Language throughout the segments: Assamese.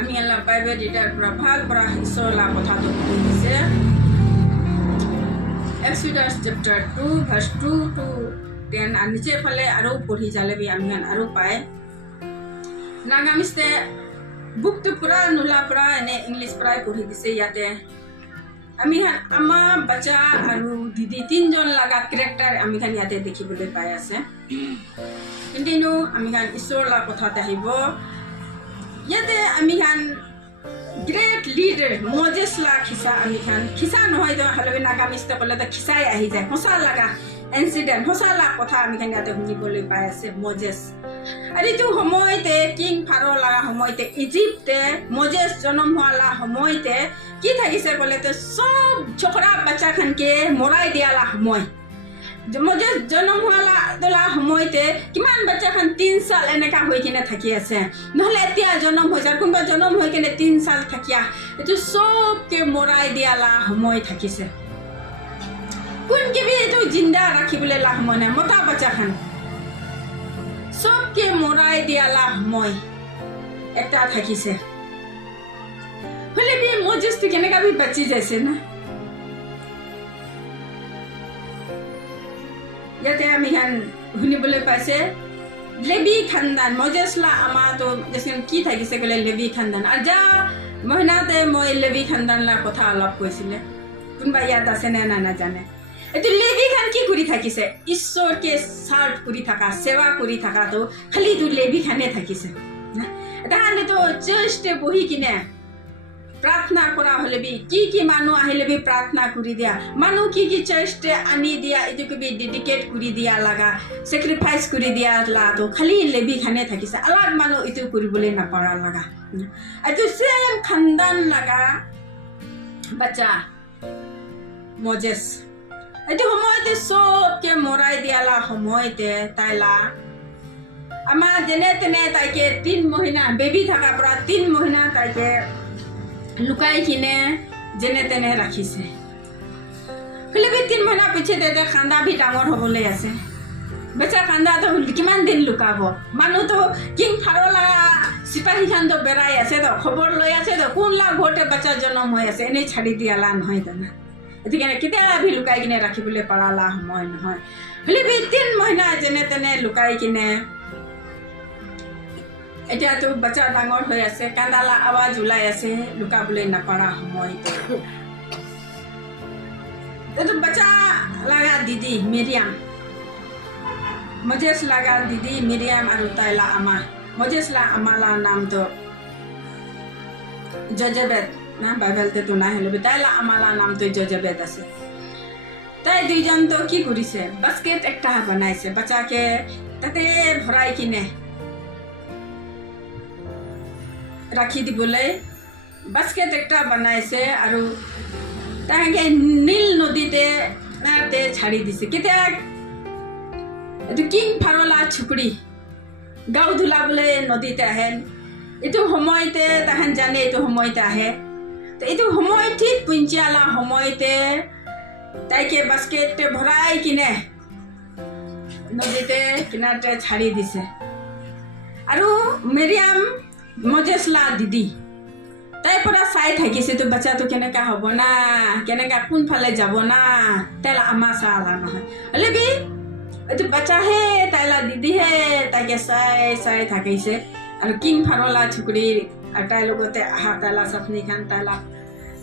আমি আল্লাহ বাইবেল ৰিডাৰ পৰা ভাল পৰা ঈশ্বৰৰ কথাটো কৈছে Exodus chapter 2 verse 2 to 10 আর নিচে ফলে আরো পড়ি যালেবি আমি আরো পায় নাগামিস্তে বুকটো পুরা নুলা পুরা এনে ইংলিশ পুরাই পড়ি দিছে ইয়াতে আমি আমা বাচ্চা আৰু দিদি তিনজন লাগা ক্যাৰেক্টাৰ আমি খান ইয়াতে দেখিবলৈ পাই আছে কিন্তু আমি খান ঈশ্বৰৰ কথাতে আহিব ইয়াতে আমি খান গ্রেট লিডার মোজেস লা খিসা আমি খান খিসা নহয় তো হলবে নাগামিস্তে কলে তো খিসাই আহি যায় হসা লাগা ইনসিডেন্ট হসা লা কথা আমি খান ইয়াতে শুনিবলৈ পাই আছে মোজেস আর এইটো সময়তে কিং ফারো লাগা সময়তে ইজিপ্টে মোজেস জন্ম হওয়া সময়তে কি থাকিছে কলে তো সব ছোকরা বাচ্চা খানকে মরাই দিয়ালা সময় মোজেস জন্ম হওয়া সময়তে কিমান বাচ্চা খান 3 সাল এনেকা হৈ কিনে থাকি আছে নহলে এতিয়া জন্ম হৈছে কোনবা জন্ম হৈ কিনে 3 সাল থাকিয়া এটো সবকে মৰাই দিয়ালা সময় থাকিছে কোন কিবি এটো জিন্দা ৰাখিবলে লা সময় নাই মতা বাচ্চা খান সবকে মৰাই দিয়ালা সময় এটা থাকিছে হলে বি মোজেস তো কেনেকা বি বাঁচি যাইছে না ইয়াতে আমি খান শুনিবলৈ পাইছে লেবি খানদান মজেসলা আমা তো যেন কি থাকিছে কলে লেবি খানদান আর যা মহিনাতে মই লেবি খানদান লা কথা অলপ কৈছিলে কোনবা ইয়াত আছে না না জানে এটো লেবি খান কি কৰি থাকিছে ঈশ্বৰকে সাৰ্ভ কৰি থাকা সেৱা কৰি থাকা তো খালি তো লেবি খানে থাকিছে না তাহানে তো চার্চতে বহি কিনে प्रार्थना करा हले भी की मानु आहिले भी प्रार्थना करी दिया मानु की चर्चते आनी दिया इतो के भी डेडिकेट करी दिया लगा सैक्रिफाइस करी दिया ला तो खाली लेबी खाने থাকিছে আলাদ मानु इतो करिबले ना पड़ा लगा अतो सेम खानदान लगा बच्चा मोजेस এটো সময়তে সবকে মৰাই দিয়ালা সময়তে তাইলা আমা যেনে তেনে তাইকে 3 মহিনা বেবি থাকা পৰা 3 মহিনা তাইকে লুকাই কিনে যেনে তেনে ৰাখিছে হলে বি 3 মহিনা পিছে দে খান্দা ভি ডাঙৰ হবলৈ আছে বেচা খান্দা তো কিমান দিন লুকাব মানুহ তো কিং ফাৰলা সিপাহী খান তো বেৰাই আছে তো খবৰ লৈ আছে তো কোন লা ঘৰতে বাচ্চা জন্ম হৈ আছে এনে ছাড়ি দিয়ালা নহয় তো না এদিকে কেতিয়া ভি লুকাই কিনে ৰাখিবলৈ পাৰালা সময় নহয় হলে বি 3 মহিনা যেনে তেনে লুকাই কিনে এটা তো বাচ্চা ডাঙৰ হৈ আছে কান্দালা আৱাজ ওলাই আছে লুকাবলৈ নাপাৰা সময় এটো বাচ্চা লাগা দিদি মিৰিয়াম মজেস লাগা দিদি মিৰিয়াম আৰু তাইলা আমা মজেস লা আমালা নাম তো জজবেদ না বাইবেলতে তো নাই হলে তাইলা আমালা নাম তো জজবেদ আছে তাই দুইজন তো কি কৰিছে বাস্কেট একটা বনাইছে বাচ্চাকে তাতে ভৰাই কিনে ৰাখি দিবলে বাস্কেট একটা বানাইছে আৰু তাকে নীল নদীতে নাতে ছাড়ি দিছে কেতিয়া এটো কিং ফাৰলা ছুকৰি গাও ধুলাবলে নদীতে আহে এটো সময়তে তাহান জানে এটো সময়তে আহে তো এটো সময় ঠিক পুঞ্চিয়ালা সময়তে তাইকে বাস্কেটে ভৰাই কিনে নদীতে কিনাৰতে ছাড়ি দিছে আৰু মিৰিয়াম মজেসলা দিদি তাই পৰা চাই থাকিছে তো বাচ্চা তো কেনেকা হ'ব না কেনেকা কোন ফালে যাব না তাইলা আমা চালা নহয় হলে বি এটো বাচ্চা হে তাইলা দিদি হে তাকে চাই থাকিছে আৰু কিং ফাৰলা ছুকৰি আৰু তাই লগতে আহা তাইলা সপনি খান তাইলা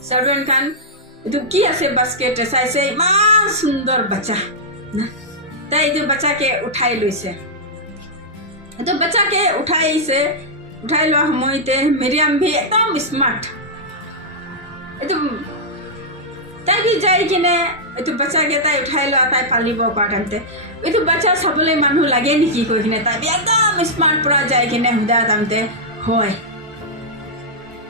সাৰ্ভেন্ট খান এটো কি আছে বাস্কেট চাইছে ইমান সুন্দৰ বাচ্চা না তাই এটো বাচ্চাকে উঠাই লৈছে এটো বাচ্চাকে উঠাইছে উঠাই লোৱা সময়তে মিৰিয়াম ভি একদম স্মাৰ্ট এটো তাই ভি যাই কিনে এটো বাচ্চাকে তাই উঠাই লোৱা তাই পালিব পাৰতে এটো বাচ্চা চাবলে মানুহ লাগে নেকি কৈ কিনে তাই একদম স্মার্ট পৰা যাই কিনে হুদা তামতে হয়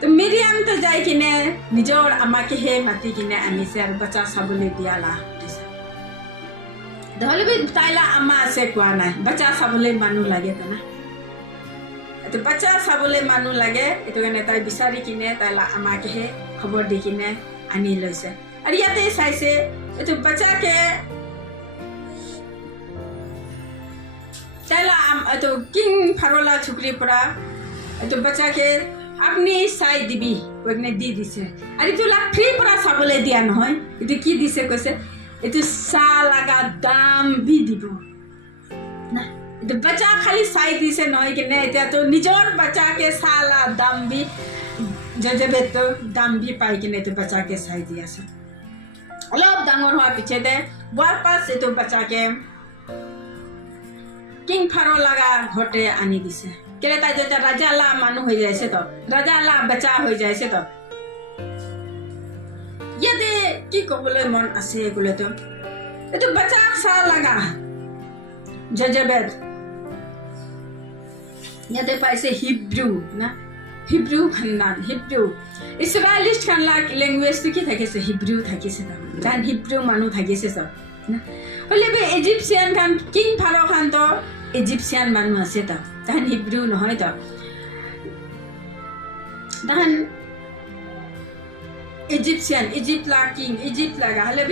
তো মিৰিয়াম তো যাই কিনে নিজৰ আমাকে হে মাতি কিনে আনিছে আৰু বাচ্চা চাবলে দিয়ালা নহলে বি তাইলা আমা আছে কোৱা নাই বাচ্চা চাবলে মানুহ লাগে তো না তো বাচ্চা চাবলে মানুহ লাগে এটো কাৰণে তাই বিচাৰি কিনে তাইলা আমাকে হে খবৰ দি কিনে আনি লৈছে আৰু ইয়াতে চাইছে এটো বাচ্চাকে তাইলা এটো কিং ফাৰলা ছুকৰি পৰা এটো বাচ্চাকে আপুনি চাই দিবি কৈ কিনে দি দিছে। আৰু এইটো ফ্ৰী পৰা চাবলৈ দিয়া নহয়, এইটো কি দিছে কৈছে এইটো চাহ লগা দাম বি দিব না। এইটো বাচ্চা খালি চাই দিছে নহয় কিনে এতিয়াতো নিজৰ বাচ্চাকে চাহ লা দাম বি জজবেতো দাম বি পাই কিনে এইটো বাচ্চাকে চাই দি আছে। অলপ ডাঙৰ হোৱাৰ পিছতে ৱাপাছ এইটো বাচ্চাকে কিং ফাৰো লগা ঘৰতে আনি দিছে। কেলে তাই যেতিয়া ৰাজালা মানুহ হৈ যাইছে তো, ৰাজালা বাচ্চা হৈ যাইছে তো, ইয়াতে কি ক'বলৈ মন আছে বোলেতো এইটো বাচ্চা চাহ লগা জজবেদ ইয়াতে পাইছে হিব্ৰু না, হিব্ৰু খানদান, হিব্ৰু ইছৰাইলিছ খানলাক লেংগুৱেজটো কি থাকিছে হিব্ৰু থাকিছে তান হিব্ৰু মানুহ থাকিছে চব না। হ'লে ইজিপ্চিয়ান খান কিং ফাৰো খান তো ইজিপ্চিয়ান মানুহ আছে তো, তাহান হিব্ৰু নহয় তো, তাহান ইজিপ্চিয়ান, ইজিপ্ট লা কিং ইজিপ্ট লগা হ'লে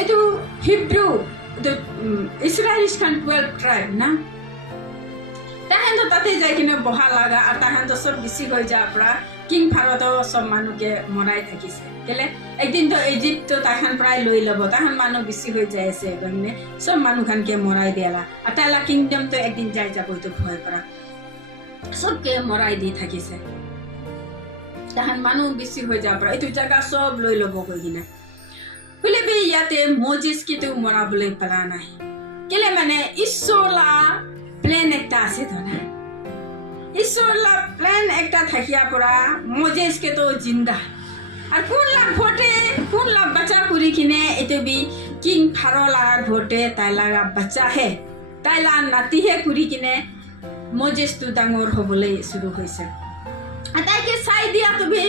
এইটো হিব্ৰু এইটো ইছৰাইলিছ খান 12 ট্ৰাইব না। তাহাঁতো তাতে যাই কিনে বহা লগা আৰু তাহাঁতো চব বেছি হৈ যোৱাৰ পৰা কিং ফাৰতো চব মানুহকে মৰাই থাকিছে। কেলে একদিনতো ইজিপ্তটো তাহান প্ৰায় লৈ ল'ব, তাহান মানুহ বেছি হৈ যাই আছে কাৰণে চব মানুহখানকে মৰাই দিয়ালা আৰু তাইলা কিংডমটো একদিন যাই যাব এইটো ভয় পৰা চবকে মৰাই দি থাকিছে। তাহান মানুহ বেছি হৈ যোৱাৰ পৰা এইটো জেগা চব লৈ ল'ব কৈ কিনে বোলে ইয়াতে মজিচকিটো মৰাবলৈ পৰা নাই। কেলে মানে ঈশ্বৰলা প্লেন একটা আছে তো না, ঈশ্বৰলা প্লেন একটা থাকিয়া পৰা মজেচকে তো জিন্দা আর কোন লাভ ভোটে কোন লাভ বাচ্চা করি কিনে এতে বি কিং ফারলা ভোটে তাই লাগা বাচ্চা হে তাইলা নাতি হে করি কিনে মজেস তো ডাঙর হবলৈ শুরু হয়েছে। তাইকে চাই দিয়া তুমি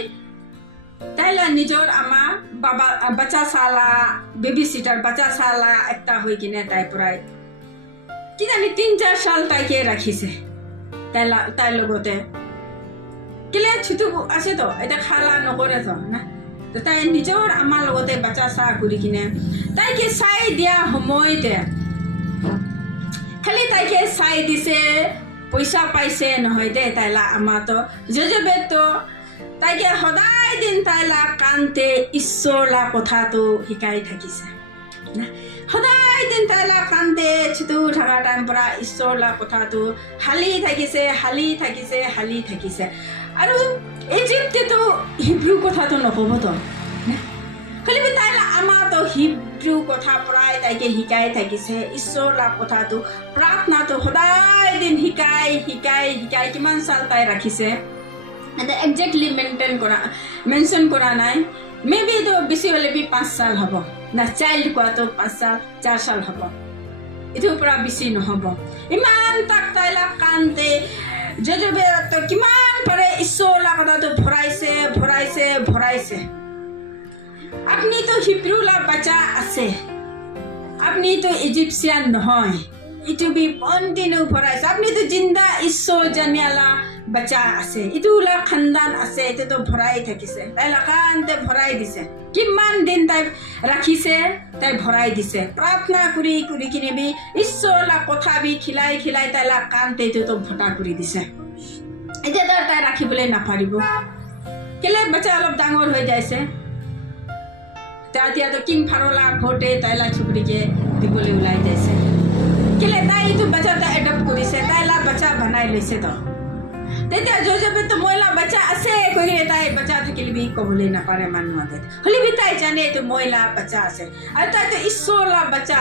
তাইলা নিজর আমার বাবা বাচ্চা চালা বেবি সিটার বাচ্চা চালা একটা হয়ে কিনে তাই প্রায় কি জানি 3-4 সাল তাইকে রাখিছে তাইর লগতে। কেলে ছুটু আছে তো এটা খালা নকৰে তো না, তাই নিজৰ আমাৰ লগতে বাচ্চা চাহ কৰি কিনে তাইকে চাই দিয়া সময়তে খালি তাইকে চাই দিছে পইচা পাইছে নহয় দে। তাইলা আমাৰতো জজবেতো তাইকে সদায় দিন তাইলা কান্তে ঈশ্বৰলা কথাটো শিকাই থাকিছে না। সদায় দিন তাইলা কান্তে ছুটু থকা টাইম পৰা ঈশ্বৰলা কথাটো হালি থাকিছে হালি থাকিছে হালি থাকিছে। আৰু ইজিপ্তেতো হিব্ৰু কথাটো নক'ব তো খালি তাইলা আমাৰতো হিব্ৰু কথা প্ৰায় তাইকে শিকাই থাকিছে। ঈশ্বৰলা কথাটো প্ৰাৰ্থনাটো সদায় দিন শিকাই শিকাই শিকাই কিমান চাল তাই ৰাখিছে এটা একজেক্টলি মেনশ্যন কৰা নাই। মে বি তো বেছি হ'লে 5 সাল হ'ব না, চাইল্ড কোৱাটো 5 সাল 4 সাল হ'ব, এইটোৰ পৰা বেছি নহ'ব। ইমান তাক তাইলা কান্দে জজবেতো কিমান পাৰে ঈশ্বৰলা কথাটো ভৰাইছে ভৰাইছে ভৰাইছে। আপনি তো হিব্ৰুলা বাচ্চা আছে, আপনি তো ইজিপ্চিয়ান নহয়, ইটো বি কণ্টিনিউ ভৰাইছে। আপনি তো জিন্দা ঈশ্বৰ জানিয়ালা বাচ্চা আছে, ইটোলা খানদান আছে, এইটো তো ভৰাই থাকিছে। তাইলা কান্দে ভৰাই দিছে, কিমান দিন তাই ৰাখিছে তাই ভৰাই দিছে। প্ৰাৰ্থনা কৰি কৰি কিনে বি ঈশ্বৰলা কথা বি খিলাই খিলাই তাইলা কান্দে এইটো ভটা কৰি দিছে। এতিয়া তাই ৰাখিবলৈ নাপাৰিব, কেলে বাচ্চা অলপ ডাঙৰ হৈ যাইছে। এতিয়াতো কিং ফাৰলা ভোটে তাইলা চুবুৰীকে দিবলৈ ওলাই যাইছে। কেলে তাই এইটো বাচ্চাটা এডপ্ট কৰিছে, তাইলা বাচ্চা বনাই লৈছে তো। তেতিয়া জজবেতো মহিলা বাচ্চা আছে কৈ তাই বাচ্চা থাকিলে বি ক'বলৈ নাপাৰে মানুহতে। হ'লে বি তাই জানে এইটো মহিলা বাচ্চা আছে আৰু তাইতো ঈশ্বৰলা বাচ্চা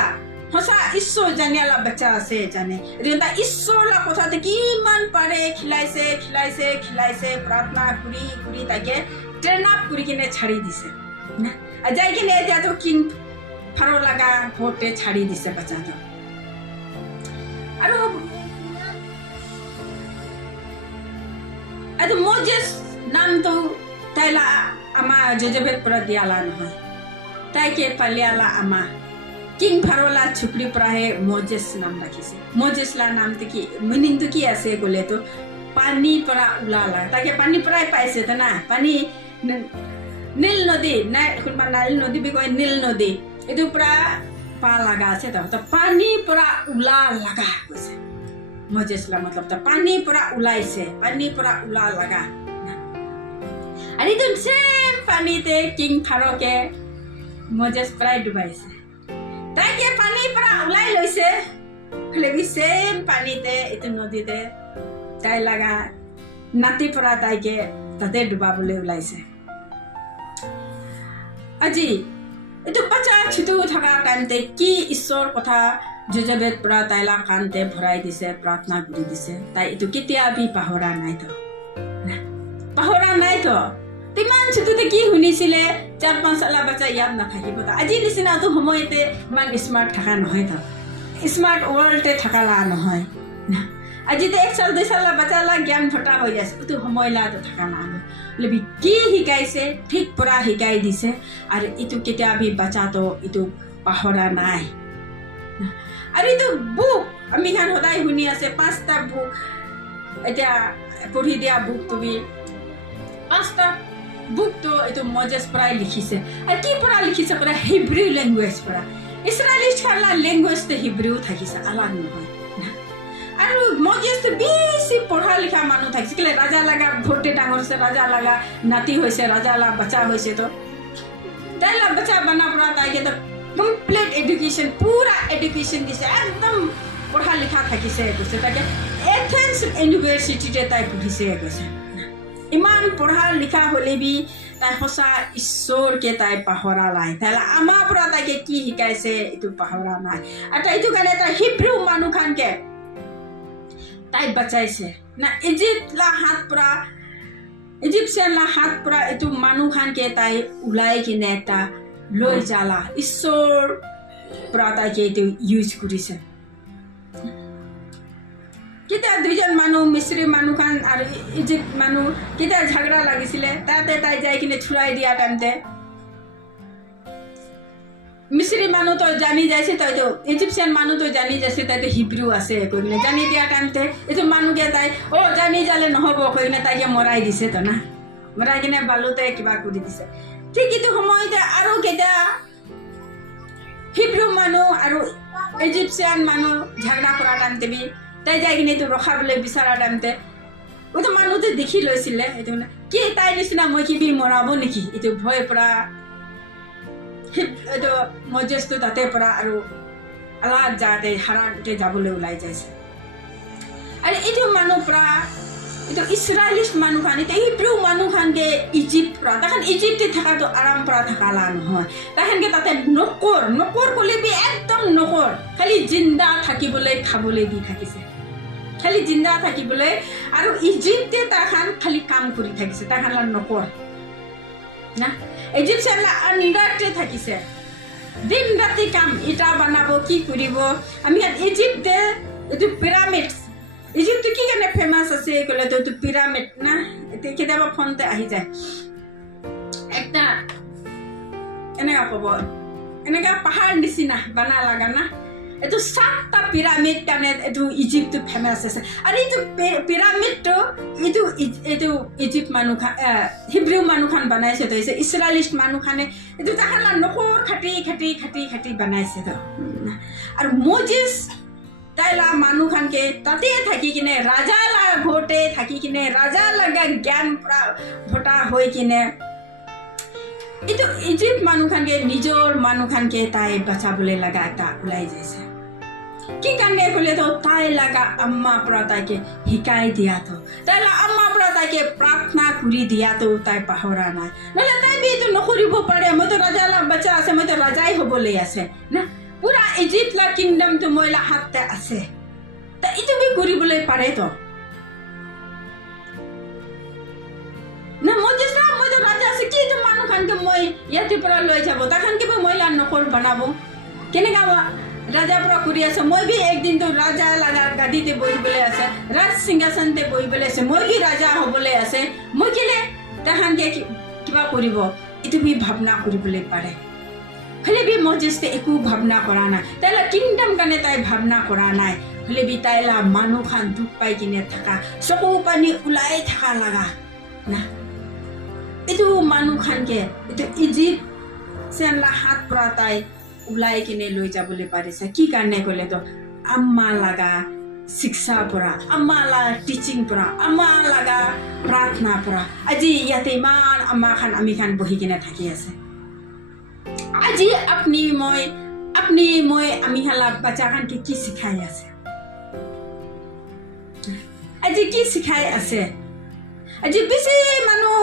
সঁচা ঈশ্বৰ জানিয়ালা বাচ্চা আছে জানে। তাই ঈশ্বৰলা কথাটো কিমান পাৰে খিলাইছে খিলাইছে খিলাইছে প্ৰাৰ্থনা কৰি কৰি তাকে ট্ৰেইন আপ কৰি কিনে ছাড়ি দিছে না। যাই কিনে এতিয়াতো কিং ফাৰো লগা ভোটে ছাড়ি দিছে বাচ্চাটো। আৰু এইটো মজেছ নামটো তাইলা আমাৰ জজবেত পৰা দিয়ালা নহয়, তাইকে পালিয়ালা আমাৰ কিং ফাৰলা ছুকৰি পৰাহে মজেছ নাম ৰাখিছে। মজেছলা নামটো কি মিনিংটো কি আছে ক'লেতো পানীৰ পৰা ওলালা, তাকে পানীৰ পৰাই পাইছে তো না। পানী নীল নদী নাই, কোনোবা নাইল নদী বি কয় নীল নদী, এইটোৰ পৰা পা লগা আছে তো পানীৰ পৰা ওলা লগা কৈছে। মজেছলা মতলব তা পানীৰ পৰা ওলাইছে পানীৰ পৰা ওলা লগা আৰু এইটো চেম পানীতে কিং ফাৰকে মজেছ প্ৰায় ডুবাইছে তাইকে পানীৰ পৰা ওলাই লৈছে লেবি চেম পানীতে এইটো নদীতে তাই লগা নাতিৰ পৰা তাইকে তাতে ডুবাবলৈ ওলাইছে আজি এইটো বাচ্চা ছুটু থকা টাইমতে কি ঈশ্বৰৰ কথা যোজেবেদ পৰা তাইলা কাণতে ভৰাই দিছে প্ৰাৰ্থনা কৰি দিছে তাই এইটো কেতিয়া বি পাহৰা নাই তো ইমান ছুটুতে কি শুনিছিলে 4-5 সালা বাচ্চা ইয়াত নাথাকিব আজি নিচিনাটো সময়তে ইমান স্মাৰ্ট থকা নহয় তো স্মাৰ্ট ৱৰ্ল্ডতে থাকালা নহয় না আজি 1 সাল 2 সালা বাচ্চালা জ্ঞান ভটা হৈ আছে এইটো সময়লাটো থকা নাই লবি কি শিকাইছে ঠিক পৰা শিকাই দিছে আৰু এইটো কেতিয়া বি বাচ্চাটো এইটো পাহৰা নাই আৰু এইটো বুক আমি খান সদায় শুনি আছে 5টা বুক এতিয়া পঢ়ি দিয়া বুক তুমি 5টা বুক তো এইটো মজেছ পৰাই লিখিছে আৰু কি পৰা লিখিছে পৰা হিব্ৰু লেংগুৱেজ পৰা ইছৰাইলী ছালা লেংগুৱেজতে হিব্ৰু থাকিছে আলাগ নহয় আৰু মজেছটো বেছি পঢ়া লিখা মানুহ থাকিছে কেলে ৰাজা লগা ভোটে ডাঙৰ হৈছে ৰাজা লগা নাতি হৈছে ৰাজা লগা বাচ্চা হৈছে তো তাইলা বাচ্চা বনা পৰা তাইকে তো কমপ্লিট এডুকেশ্যন পুৰা এডুকেশ্যন দিছে একদম পঢ়া লিখা থাকিছে কৈছে তাকে এথেন্স ইউনিভাৰ্চিটিতে তাই পঢ়িছে কৈছে ইমান পঢ়া লিখা হ'লে বি তাই সঁচা ঈশ্বৰকে তাই পাহৰা নাই তাইলা আমাৰ পৰা তাইকে কি শিকাইছে এইটো পাহৰা নাই আৰু তাইটো কাৰণে তাই হিব্ৰু মানুহখানকে তাই বাচাইছে না ইজিপ্চিয়ানলা হাত পৰা এইটো মানুহখানকে তাই ওলাই কিনে এটা লৈ যালা ঈশ্বৰ পৰা তাইকে এইটো ইউজ কৰিছে কেতিয়া দুজন মানুহ মিস্ত্ৰী মানুহখান আৰু ইজিপ্ত মানুহ কেতিয়া ঝগড়া লাগিছিলে তাতে তাই যাই কিনে ছুৰাই দিয়া টাইমতে মিস্ত্ৰী মানুহ তো জানি যাইছে তইতো ইজিপ্চিয়ান মানুহ তো জানি যাইছে তাইতো হিব্ৰু আছে কৈনে জানি দিয়া টাইমতে এইটো মানুহকে তাই জানি যালে নহ'ব কৈনে তাইকে মৰাই দিছে তো না মৰাই কিনে বালুতে কিবা কৰি দিছে ঠিক এইটো সময়তে আৰু কেতিয়া হিব্ৰু মানুহ আৰু ইজিপ্চিয়ান মানুহ ঝগড়া কৰা টাইমতে বি তাই যাই কিনে এইটো ৰখাবলৈ বিচৰা টাইমতে এইটো মানুহটো দেখি লৈছিলে এইটো কি তাই নিচিনা মই কিবি মৰাব নেকি এইটো ভয় পৰা এইটো মজেছটো তাতে পৰা আৰু আলাদ যাতে হাৰাতে যাবলৈ ওলাই যাইছে আৰু এইটো মানুহ পৰা এইটো ইছৰাইলিছ মানুহখান এতিয়া হিব্ৰু মানুহখানকে ইজিপ্ত পৰা তাখন ইজিপ্তে থকাটো আৰাম পৰা থাকালা নহয় তাখনকে তাতে নকৰ ক'লে বি একদম নকৰ খালি জিন্দা থাকিবলৈ খাবলৈ দি থাকিছে খালি জিন্দা থাকিবলৈ আৰু ইজিপ্তে তাখান খালি কাম কৰি থাকিছে তাখানলা নকৰ না ইজিপ্চিয়ানলা আণ্ডাৰতে থাকিছে দিন ৰাতি কাম ইটা বনাব কি কৰিব আমি ইজিপ্তে এইটো পিৰামিড ইজিপ্তটো কি কাৰণে ফেমাছ আছে ক'লে তো এইটো পিৰামিড না এতিয়া কেতিয়াবা ফোনতে আহি যায় একটা এনেকা ক'ব এনেকা পাহাৰ নিচিনা বনা লগা না এইটো 7টা পিৰামিড কাৰণে এইটো ইজিপ্তটো ফেমাছ আছে আৰু এইটো পিৰামিডটো এইটো ইজিপ্ত মানুহখান হিব্ৰু মানুহখান বনাইছে তো ইছৰাইলিছ মানুহখানে এইটো তাহাঁলা নখৰ খাটি বনাইছে তো আৰু মজেছ তাইলা মানুহখানকে তাতে থাকি কিনে ৰাজা ঘৰতে থাকি কিনে ৰাজা লগা জ্ঞান ভটা হৈ কিনে এইটো ইজিপ্ত মানুহখানকে নিজৰ মানুহখানকে তাই বাচাবলৈ লগা এটা ওলাই যাইছে কি কাৰণে ক'লে তো তাই লগা আম্মা পৰা তাইকে শিকাই দিয়াতো তাইলা আম্মা পৰা তাইকে প্ৰাৰ্থনা কৰি দিয়াতো তাই পাহৰা নাই নহ'লে তাই বি এইটো নকৰিব পাৰে মইতো ৰাজালা বাচ্চা আছে মইতো ৰাজাই হ'বলৈ আছে না পুৰা ইজিপ্তলা কিংডমটো মইলা হাততে আছে তা এইটো বি কৰিবলৈ পাৰে তো না মইতো ৰাজা আছে কি এইটো মানুহখানকে মই ইয়াতে পৰা লৈ যাব তাখানকে মইলা নকৰ বনাব কেনেকা ৰাজা পৰা কৰি আছে মই বি একদিন তো ৰাজা লগা গাদীতে বহিবলৈ আছে ৰাজ সিংহাসনতে বহিবলৈ আছে মই বি ৰাজা হ'বলৈ আছে মই কেলে তাহানকে কিবা কৰিব এইটো বি ভাৱনা কৰিবলৈ পাৰে হলে বি মজেছতে একো ভাৱনা কৰা নাই তাইলা কিংডম কাৰণে তাই ভাৱনা কৰা নাই হলে বি তাইলা মানুহখান দুখ পাই কিনে থকা চকু পানী ওলাই থকা লগা না এইটো মানুহখানকে এইটো ইজিপ্চিয়ানলা হাত পৰা তাই ওলাই কিনে লৈ যাবলৈ পাৰিছে কি কাৰণে ক'লে তো আম্মা লগা শিক্ষা পৰা আমালা টিচিং পৰা আমালাগা প্ৰাৰ্থনা পৰা আজি ইয়াতে ইমান আমাখান আমি খান বহি কিনে থাকি আছে আজি আপনি মই আমি হালা বাচ্চা খান কি শিখাই আছে আজি কি শিখাই আছে আজি বেছি মানুহ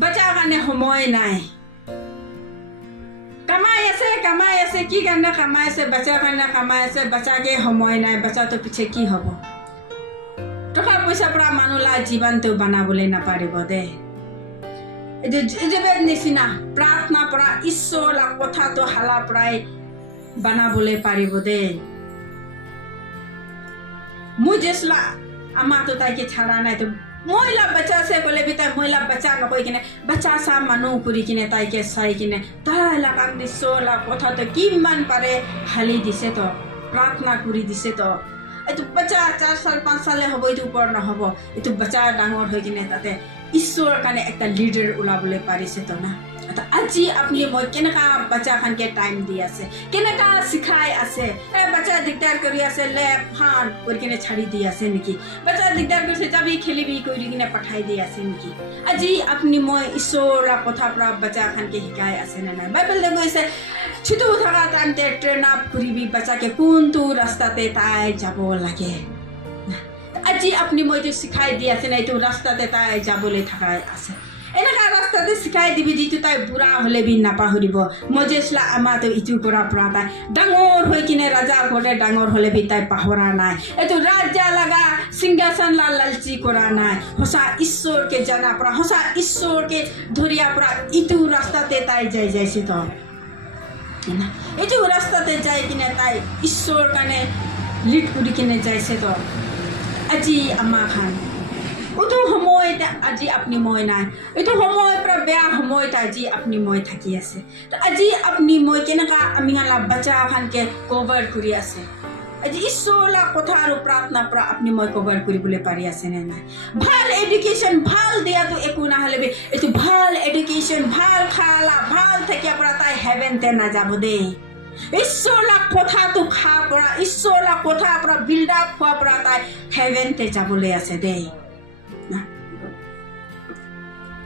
বাচ্চা কাৰণে সময় নাই কামাই আছে কি কাৰণে কামাই আছে বাচ্চা কাৰণে কামাই আছে বাচ্চাকে সময় নাই বাচ্চাটো পিছে কি হ'ব টকা পইচা পৰা মানুহলা জীৱনটো বনাবলৈ নাপাৰিব দে এই নিচিনা প্ৰাৰ্থনা পৰা ঈশ্বৰৰ কথাটো হালা পৰাই বনাবলৈ পাৰিব দে মই যেছলা আমাৰতো তাইকে ছাড়া নাই তো মহিলা বাচ্চা আছে ক'লে বি তাই মহিলা বাচ্চা নকৈ কিনে বাচ্চা চা মানুহ কৰি কিনে তাইকে চাই কিনে তাইলা কাম ঈশ্বৰলা কথাটো কিমান পাৰে হালি দিছে তো প্ৰাৰ্থনা কৰি দিছে তো এইটো বাচ্চা 4 সাল 5 সালে হ'ব এইটো ওপৰ নহ'ব এইটো বাচ্চা ডাঙৰ হৈ কিনে তাতে ঈশ্বৰৰ কাৰণে একটা লিডাৰ ওলাবলৈ পাৰিছে তো না আজি আপনি মই কেনেকা বাচ্চা খানকে টাইম দি আছে কেনেকা শিখাই আছে বাচ্চা দিগদাৰ কৰি আছে লে ফান কৰি কিনে ছাড়ি দি আছে নেকি বাচ্চা দিগদাৰ কৰিছে যাবি খেলিবি কৰি কিনে পঠাই দি আছে নেকি আজি আপনি মই ঈশ্বৰৰ কথা পৰা বাচ্চা খানকে শিকাই আছে নে নাই বাইবেল কৈছে ছোট থকা টাইমতে ট্ৰেইন আপ কৰিবি বাচ্চাকে কোনটো ৰাস্তাতে তাই যাব লাগে আজি আপনি মই যে শিখাই দি আছে না এইটো ৰাস্তাতে তাই যাবলৈ থাকাই আছে এনেকা ৰাস্তাতে শিকাই দিবি যিটো তাই বুঢ়া হ'লে বি নাপাহৰিব মজেছলা আমাতো ইটোৰ পৰা তাই ডাঙৰ হৈ কিনে ৰাজাৰ ঘৰতে ডাঙৰ হ'লে বি তাই পাহৰা নাই এইটো ৰাজা লগা সিংহাসন লালচি কৰা নাই সঁচা ঈশ্বৰকে জানা পৰা সঁচা ঈশ্বৰকে ধৰিয়া পৰা ইটো ৰাস্তাতে তাই যাইছে তো এইটো ৰাস্তাতে যাই কিনে তাই ঈশ্বৰ কাৰণে লিড কৰি কিনে যাইছে তো আজি আমাৰ খান এইটো সময়তে আজি আপনি মই নাই এইটো সময় পৰা বেয়া সময়ত আজি আপনি মই থাকি আছে তো আজি আপনি মই কেনেকা আমি হালা বাচ্চা খানকে কভাৰ কৰি আছে আজি ঈশ্বৰৰ কথা আৰু প্ৰাৰ্থনা পৰা আপনি মই কভাৰ কৰিবলৈ পাৰি আছে নে নাই ভাল এডুকেশ্যন ভাল দিয়াটো একো নহ'লে এইটো ভাল এডুকেশ্যন ভাল খালা ভাল থাকিয়া পৰা তাই হেভেনতে নাযাব দেই ঈশ্বৰৰ কথাটো খা পৰা ঈশ্বৰৰ কথা পৰা বিল্ড আপ হোৱা পৰা তাই হেভেনতে যাবলৈ আছে দেই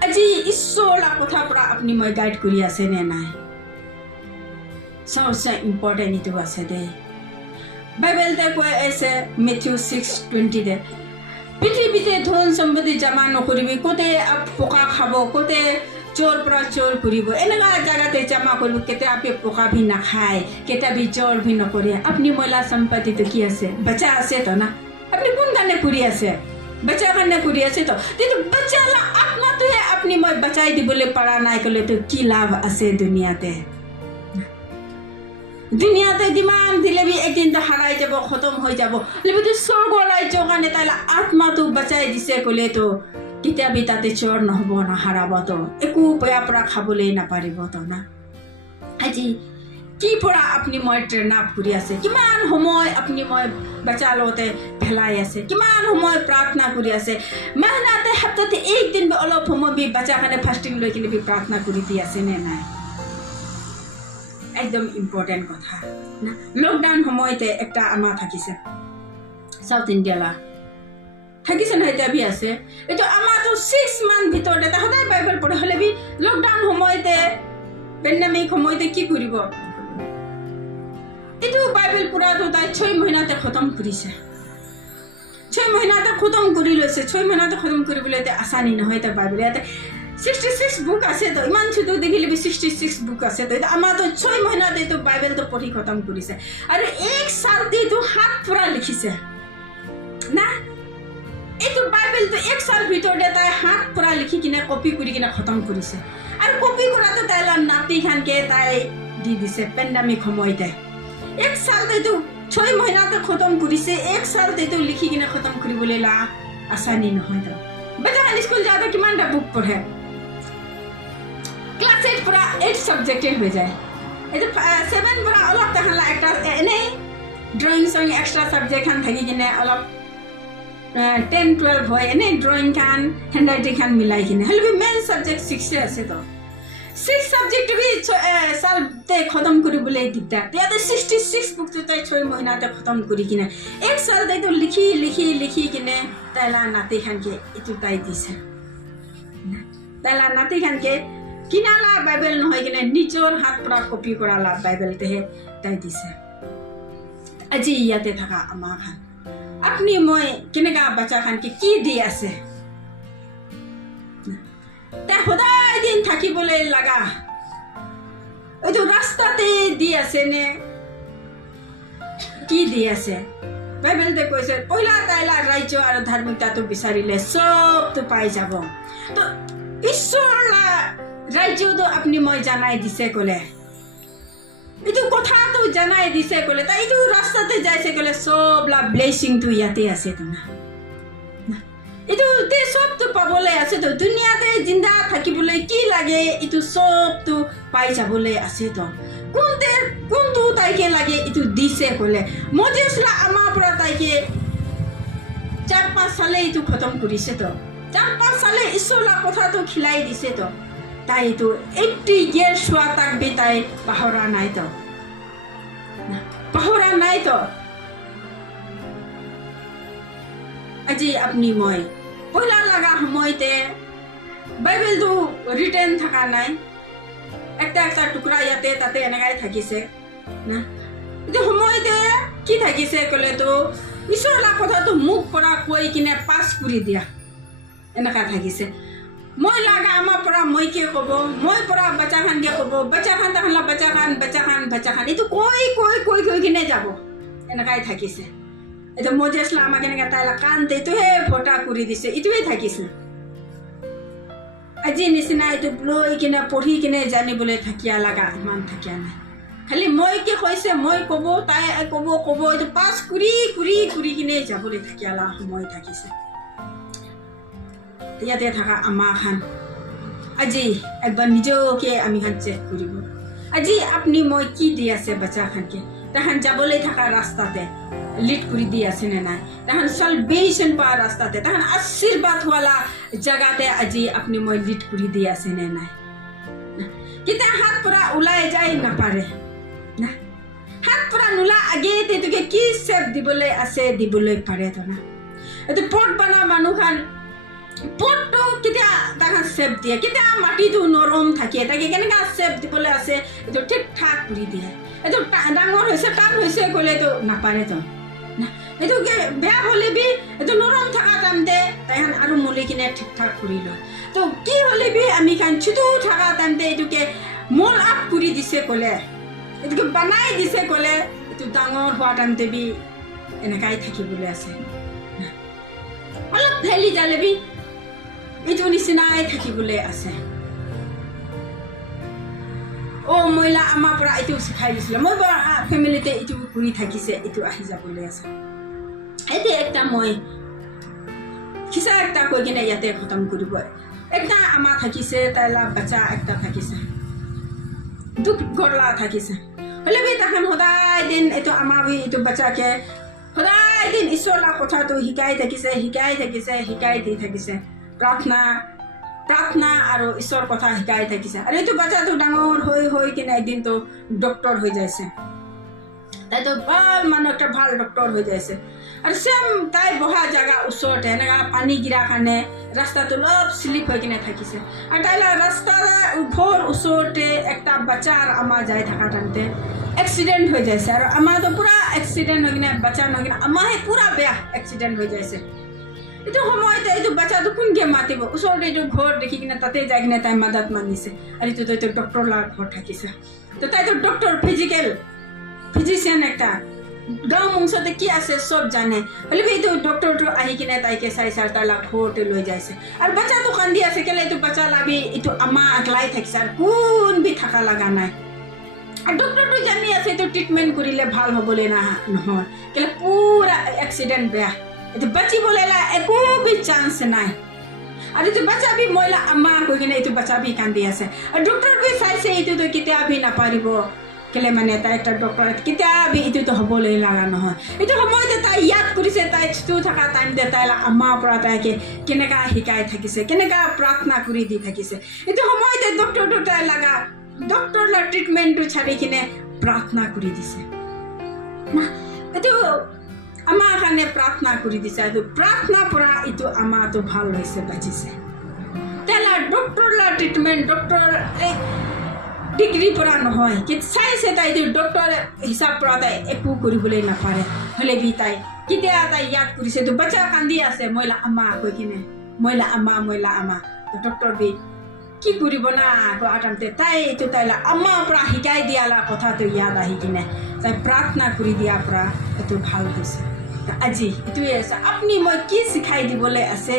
আজি ঈশ্বৰৰ কথা পৰা আপনি মই গাইড কৰি আছে নে নাই সবচে ইম্পৰ্টেণ্ট এইটো আছে দেই বাইবেলতে কৈ আছে মেথিউ 6:20 দে পৃথিৱীতে ধন সম্পত্তি জমা নকৰিবি ক'তে পোকা খাব ক'তে চোৰ পৰা চোৰ কৰিব এনেকা জাগাতে জমা কৰিব কেতিয়াবা পোকা ভি নাখায় কেতিয়াবা চোৰ ভি নকৰে আপনি মহিলা সম্পত্তিটো কি আছে বাচ্চা আছে তো না আপনি কোন কাৰণে কৰি আছে বাচ্চা কাৰণে কৰি আছে তো কিন্তু বাচ্চালা আত্মাটোহে আপনি মই বচাই দিবলৈ পৰা নাই ক'লে তো কি লাভ আছে দুনিয়াতে যিমান দিলে বি একদিন হাৰাই যাব খতম হৈ যাব লেবিটো স্বৰ্গৰ ৰাজ্যৰ কাৰণে তাইলা আত্মাটো বচাই দিছে ক'লে তো কেতিয়াবি তাতে চোৰ নহ'ব না হাৰাব তো একো বেয়া পৰা খাবলৈ নাপাৰিব তো না আজি কি পৰা আপনি মই ট্ৰেইন আপ কৰি আছে কিমান সময় আপনি মই বাচ্চা লগতে ভেলাই আছে কিমান সময় প্ৰাৰ্থনা কৰি আছে মেহনতে হাততে একদিন অলপ সময় বি বাচ্চা কাৰণে ফাষ্টিং লৈ কিনে বি প্ৰাৰ্থনা কৰি দি আছে নে নাই একদম ইম্পৰ্টেণ্ট কথা না লকডাউন সময়তে একটা আমাৰ থাকিছে সাউথ ইণ্ডিয়ালা থাকিছে না এতিয়া বি আছে এইটো আমাৰতো 6 মান্থ ভিতৰতে তাহাঁতে বাইবেল পঢ়ে হ'লে বি লকডাউন সময়তে পেণ্ডেমিক সময়তে কি কৰিব এইটো বাইবেল পঢ়াটো তাই 6 মহিনাতে খতম কৰিছে 6 মহিনাতে খতম কৰি লৈছে 6 মহিনাতে খতম কৰিবলৈ এতিয়া আসানি নহয় তাৰ বাইবেল ইয়াতে 66 বুক আছে তো ইমান ছোট দেখিলে 66 বুক আছে তো আমাৰতো 6 মহিনাতে তো বাইবেলটো পঢ়ি খতম কৰিছে আৰু এক সাল দিটো হাত পুৰা লিখিছে না এইটো বাইবেলটো এক সাল ভিতৰতে তাই হাত পুৰা লিখি কিনে কপি কৰি কিনে খতম কৰিছে আৰু কপি কৰাটো তাইলা নাতি খানকে তাই দি দিছে পেণ্ডেমিক সময়তে এক সালতে তো 6 মহিনাতে খতম কৰিছে এক সালতে তো লিখি কিনে খতম কৰিবলৈ লা আসানি নহয় তো বাচ্চা স্কুল যাওঁতে কিমানটা বুক পঢ়ে ক্লাস 8 পৰা 8 সাবজেক্টে হৈ যায় এইটো 7 পৰা অলপ তাহলা একটা এনে ড্ৰয়িং সং এক্সট্ৰা সাবজেক্ট খান থাকি কিনে অলপ 10-12 হয় এনে ড্ৰয়িং খান হেণ্ডৰাইটিং খান মিলাই কিনে হলে মেইন সাবজেক্ট 6 আছে তো 6 সাবজেক্ট বি সালতে খতম কৰিবলৈ দিগদাৰ ইয়াতে 66 বুকটো তাই 6 মহিনাতে খতম কৰি কিনে এক সাল তাই তো লিখি লিখি লিখি কিনে তাইলা নাতি খানকে ইটো তাই দিছে তাইলা নাতি খানকে কিনালা বাইবেল নহয় কিনে নিজৰ হাত পৰা কপি কৰালা বাইবেলতেহে তাই দিছে আজি ইয়াতে থাকা আমাৰ খান আপনি মই কেনেকা বাচ্চা খানকে কি দি আছে তাই সদায় দিন থাকিবলৈ লাগা এইটো ৰাস্তাতে দি আছে নে কি দি আছে বাইবেলতে কৈছে পহিলা তাইলা ৰাজ্য আৰু ধাৰ্মিকতাটো বিচাৰিলে সবটো পাই যাব তো ঈশ্বৰ ৰাজ্যটো আপনি মই জানাই দিছে কলে এইটো কথাটো জানাই দিছে কলে তাই এইটো ৰাস্তাতে যাইছে কলে সবলা ব্লেসিংটো ইয়াতে আছে তোমাৰ এইটো তে সবটো পাবলৈ আছে তো দুনিয়াতে জিন্দা থাকিবলৈ কি লাগে এইটো সবটো পাই যাবলৈ আছে তো কোনটো তাইকে লাগে এইটো দিছে কলে মজেছলা আমাৰ পৰা তাইকে 4-5 সালে এইটো খতম কৰিছে তো 4-5 সালে ঈশ্বৰলা কথাটো খিলাই দিছে তো তাই এইটো 80 years হোৱা তাক বি তাই পাহৰা নাই তো আজি আপনি মই পহিলা লাগা সময়তে বাইবেলটো রিটেন থাকা নাই একটা একটা টুকরা ইয়াতে তাতে এনেকাই থাকিছে না এইটো সময়তে কি থাকিছে কলে তো ঈশ্বৰলা কথাটো মুখ পৰা কৈ কিনে পাছ কৰি দিয়া এনেকা থাকিছে মই লাগা আমাৰ পৰা মই কি কব মই পৰা বাচ্চা খানকে কব বাচ্চা খান তাহলা বাচ্চা খান এইটো কৈ কিনে যাব এনেকাই থাকিছে এইটো মজেছলা আমাক এনেকা তাইলা কান্তে এইটোহে ভোটা কৰি দিছে এইটোৱে থাকিছে আজি নিচিনা এইটো লৈ কিনে পঢ়ি কিনে জানিবলৈ থাকিয়া লাগা ইমান থাকিয়া নাই খালি মই কি কৈছে মই কব তাই কব এইটো পাছ কৰি কিনে যাবলৈ থাকিয়া লাগা সময় থাকিছে ইয়াতে থাকা আমাৰ খান আজি একবাৰ নিজকে আমি খান চেক কৰিব আজি আপনি মই কি দি আছে বাচ্চা খানকে তাহান যাবলৈ থাকা ৰাস্তাতে লিড কৰি দি আছে নে নাই তাহান সালভেশন পা ৰাস্তাতে তাহান আশীৰ্বাদ वाला জায়গাতে আজি আপনি মই লিড কৰি দি আছে নে নাই কিতা হাত পৰা ওলাই যায় নাপাৰে না হাত পৰা নোলা আগে তেতুকে কি সেব দিবলৈ আছে দিবলৈ পাৰে তো না এটো পট বনা মানুহ খান পটটো কেতিয়া তাহান সেব দিয়ে কেতিয়া মাটিটো নৰম থাকে তাকে কেনেকা সেব দিবলৈ আছে এইটো ঠিক ঠাক কৰি দিয়ে এইটো ডাঙৰ হৈছে টান হৈছে কলে তো নাপাৰে তো না এইটো বেয়া হলে বি এইটো নৰম থাকা টাইমতে তাহান আৰু মলি কিনে ঠিক ঠাক কৰি লয় তো কি হলে বি আমি খান ছোটো থাকা টাইমতে এইটোকে মোল আপ কৰি দিছে কলে এইটোকে বনাই দিছে কলে এইটো ডাঙৰ হোৱা টাইমতে বি এনেকাই থাকিবলৈ আছে অলপ ভেলি যালে বি এইটো নিচিনাই থাকিবলৈ আছে ও মহিলা আমাৰ পৰা এইটো শিকাই দিছিলে মই ফেমিলিতে এইটো কৰি থাকিছে এইটো আহি যাবলৈ আছে এতে একটা মই কিসা একটা কৈ কিনে ইয়াতে খতম কৰিব একটা আমাৰ থাকিছে তাইলা বাচ্চা একটা থাকিছে দুখ গৰলা থাকিছে হলে বি তাহান সদায় দিন এইটো আমাৰ এইটো বাচ্চাকে সদায় দিন ঈশ্বৰলা কথাটো শিকাই দি থাকিছে প্ৰাৰ্থনা আৰু ঈশ্বৰ কথা শিকাই থাকিছে আৰু এইটো বাচ্চাটো ডাঙৰ হৈ কিনে একদিন তো ডক্টৰ হৈ যাইছে তাই তো ভাল মানুহ একটা ভাল ডক্টৰ হৈ যাইছে আৰু সেম তাই বহা জায়গা ওচৰতে এনেকা পানী গিৰা কাৰণে ৰাস্তাটো অলপ স্লিপ হৈ কিনে থাকিছে আৰু তাইলা ৰাস্তাৰ ঘৰ ওচৰতে একটা বাচ্চাৰ আমাৰ যাই থকা টাইমতে এক্সিডেণ্ট হৈ যাইছে আৰু আমাৰতো পুৰা এক্সিডেণ্ট হৈ কিনে বাচ্চা নহয় কিনে আমাৰহে পুৰা বেয়া এক্সিডেণ্ট হৈ যাইছে এইটো সময়তে এইটো বাচ্চাটো কোনকে মাতিব ওচৰতে এইটো ঘৰ দেখি কিনে তাতে যাই কিনে তাই মাদাত মানিছে আৰু এইটো তইতো ডক্টৰ লাগ ঘৰ থাকিছে তো তাইতো ডক্টৰ ফিজিচিয়ান একটা গাঁও অংশতে কি আছে সব জানে হলে এইটো ডক্টৰটো আহি কিনে তাইকে চাইছে আৰু তাইলা ঘৰতে লৈ যাইছে আৰু বাচ্চাটো কান্দি আছে কেলে এইটো বাচ্চা লাভি এইটো আমাৰ একলাই থাকিছে আৰু কোন বি থাকা লগা নাই আৰু ডক্টৰটো জানি আছে এইটো ট্ৰিটমেণ্ট কৰিলে ভাল হ'বলৈ নহয় কেলে পুৰা এক্সিডেণ্ট বেয়া এইটো বাচিবলৈ একো বি চান্স নাই আৰু এইটো বাচ্চা বি মহিলা আমাৰ কৈ কিনে এইটো বাচ্চা বি কান্দি আছে আৰু ডক্টৰ বি চাইছে এইটোতো কেতিয়া বি নাপাৰিব কেলে মানে তাই একটা ডক্টৰ কেতিয়াবি এইটোতো হ'বলৈ লগা নহয় এইটো সময়তে তাই ইয়াত কৰিছে তাই চুটো থকা টাইমতে তাই আমাৰ পৰা তাইকে কেনেকুৱা শিকাই থাকিছে কেনেকুৱা প্ৰাৰ্থনা কৰি দি থাকিছে এইটো সময়তে ডক্টৰটো তাই লগা ডক্টৰৰ ট্ৰিটমেণ্টটো ছাড়ি কিনে প্ৰাৰ্থনা কৰি দিছে না এইটো আমাৰ কাৰণে প্ৰাৰ্থনা কৰি দিছে এইটো প্ৰাৰ্থনাৰ পৰা এইটো আমাৰতো ভাল হৈছে বাচিছে তাইলা ডক্টৰৰ ট্ৰিটমেণ্ট ডক্টৰ ডিগ্ৰী পৰা নহয় কি চাইছে তাই ডক্টৰ হিচাপ পৰা তাই একো কৰিবলৈ নাপাৰে হ'লে বি তাই কেতিয়া তাই ইয়াত কৰিছে তো বাচ্চা কান্দি আছে মইলা আম্মা কৈ কিনে মইলা আম্মা ডক্টৰ বি কি কৰিব না আকৌ আটামতে তাই এইটো তাইলা আম্মাৰ পৰা শিকাই দিয়ালা কথাটো ইয়াত আহি কিনে তাই প্ৰাৰ্থনা কৰি দিয়াৰ পৰা এইটো ভাল হৈছে আজি এইটোৱে আছে আপুনি মই কি শিকাই দিবলৈ আছে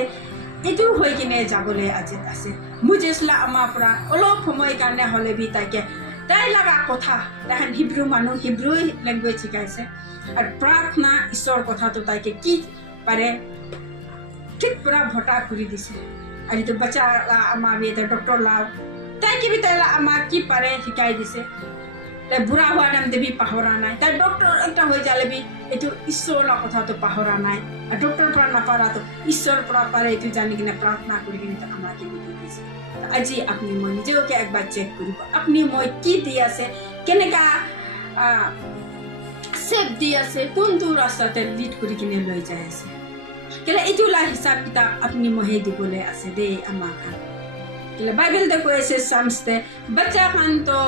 এইটো হৈ কিনে যাবলৈ আজি আছে মুজেছলা আমাৰ পৰা অলপ সময় কাৰণে হ'লে বি তাইকে তাই লগা কথা তাই হিব্ৰু মানুহ হিব্ৰু লেংগুৱেজ শিকাইছে আৰু প্ৰাৰ্থনা ঈশ্বৰৰ কথাটো তাইকে কি পাৰে ঠিক পৰা ভটা কৰি দিছে আৰু এইটো বাচ্চা আমাৰ বি এতিয়া ডক্টৰ লাভ তাইকে বি তাই আমাক কি পাৰে শিকাই দিছে তাই বুঢ়া হোৱাৰ নাম দেৱী পাহৰা নাই তাই ডক্টৰ এটা হৈ যালে বি এইটো ঈশ্বৰৰ কথাটো পাহৰা নাই আৰু ডক্টৰৰ পৰা নাপাৰাটো ঈশ্বৰৰ পৰা পাৰে এইটো জানি কিনে প্ৰাৰ্থনা কৰি কিনে আমাক কি দিছে আজি আপুনি মই নিজকে একবাৰ চেক কৰিব আপুনি মই কি দি আছে কেনেকুৱা চেপ দি আছে কোনটো ৰাস্তাতে লিড কৰি কিনে লৈ যাই আছে কেলে এইটো হিচাপ কিতাপ আপুনি মহে দিবলৈ আছে দেই আমাক কেলে বাইবেলতে কৈ আছে চামছতে বাচ্চা খানতো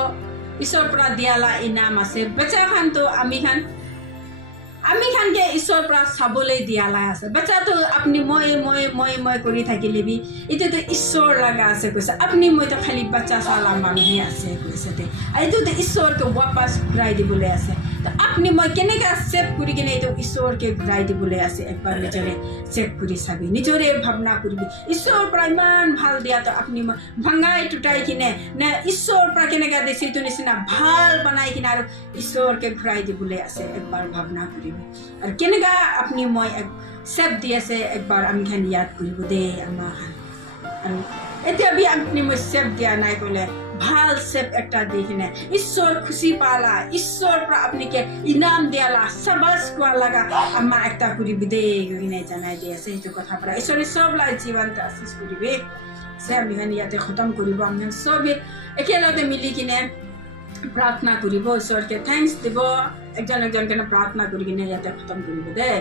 ঈশ্বৰৰ পৰা দিয়ালা ইনাম আছে বাচ্চা খানতো আমি খানকে ঈশ্বৰৰ পৰা চাবলৈ দিয়ালা আছে বাচ্চাটো আপুনি মই কৰি থাকিলে বি এইটোতো ঈশ্বৰ লগা আছে কৈছে আপুনি মইতো খালি বাচ্চা চালা মানুহে আছে কৈছে দে আৰু এইটোতো ঈশ্বৰকে ৱাপাছ ঘূৰাই দিবলৈ আছে তো আপুনি মই কেনেকৈ চেক কৰি কিনে এইটো ঈশ্বৰকে ঘূৰাই দিবলৈ আছে একবাৰ নিজৰে চেক কৰি চাবি নিজৰে ভাৱনা কৰিবি ঈশ্বৰৰ পৰা ইমান ভাল দিয়াতো আপুনি মই ভাঙাই টুটাই কিনে নে ঈশ্বৰৰ পৰা কেনেকৈ দিছে এইটো নিচিনা ভাল বনাই কিনে আৰু ঈশ্বৰকে ঘূৰাই দিবলৈ আছে একবাৰ ভাৱনা কৰিবি আৰু কেনেকুৱা আপুনি মই চেপ দি আছে একবাৰ আমি খান ইয়াদ কৰিব দেই আমাৰ খান আৰু এতিয়া বি আপুনি মই চেপ দিয়া নাই ক'লে ভাল চেপ একটা দি কিনে ঈশ্বৰ খুচি পালা ঈশ্বৰৰ পৰা আপুনিকে ইনাম দিয়ালা চাবাছ কোৱা লগা আমাৰ একটা কৰিবি দেই কিনে জনাই দি আছে সেইটো কথা পৰা ঈশ্বৰে চব লাই জীৱনটো আশীষ কৰিবি চে আমি খান ইয়াতে খতম কৰিব আমি চবে একেলগে মিলি কিনে প্ৰাৰ্থনা কৰিব ঈশ্বৰকে থেংকছ দিব একজন কেনে প্ৰাৰ্থনা কৰি কিনে ইয়াতে খতম কৰিব দেই